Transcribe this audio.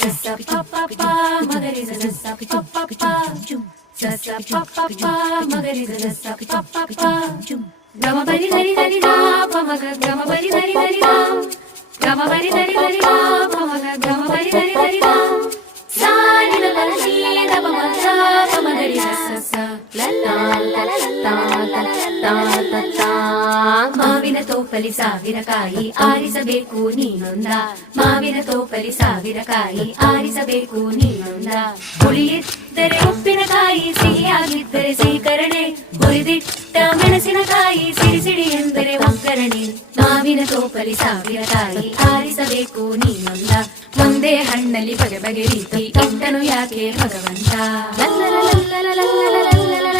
sa pa pa pa magari sa sa pa pa pa sa sa pa pa pa magari sa sa pa pa pa gama bari dari dari da pa maga gama bari dari dari da gama bari dari dari da pa maga gama bari dari dari da sa ni la la ni da pa ma sa pa magari sa sa la la la la la la la la la ಮಾವಿನ ತೋಪಲಿ ಸಾವಿರ ಕಾಯಿ ಆರಿಸಬೇಕು ನೀನೊಂದ ಮಾವಿನ ತೋಪಲಿ ಸಾವಿರ ಕಾಯಿ ಆರಿಸಬೇಕು ನೀನೊಂದ ಹುಳಿಯಿದ್ದರೆ ಉಪ್ಪಿನಕಾಯಿ ಸಿಹಿಯಾಗಿದ್ದರೆ ಸೀಕರಣೆ ಹುರಿದಿಟ್ಟ ಮೆಣಸಿನಕಾಯಿ ಸಿಡಿ ಸಿಡಿ ಎಂದರೆ ಒಗ್ಗರಣೆ ಮಾವಿನ ತೋಪಲಿ ಸಾವಿರ ಕಾಯಿ ಆರಿಸಬೇಕು ನೀನೊಂದ ಒಂದೇ ಹಣ್ಣಲ್ಲಿ ಬಗೆ ಬಗೆ ರೀತಿ ಇಟ್ಟನು ಯಾಕೆ ಭಗವಂತ ಲಲ್ಲ ಲಲ್ಲ ಲಲ್ಲ ಲಲ್ಲ ಲಲ್ಲ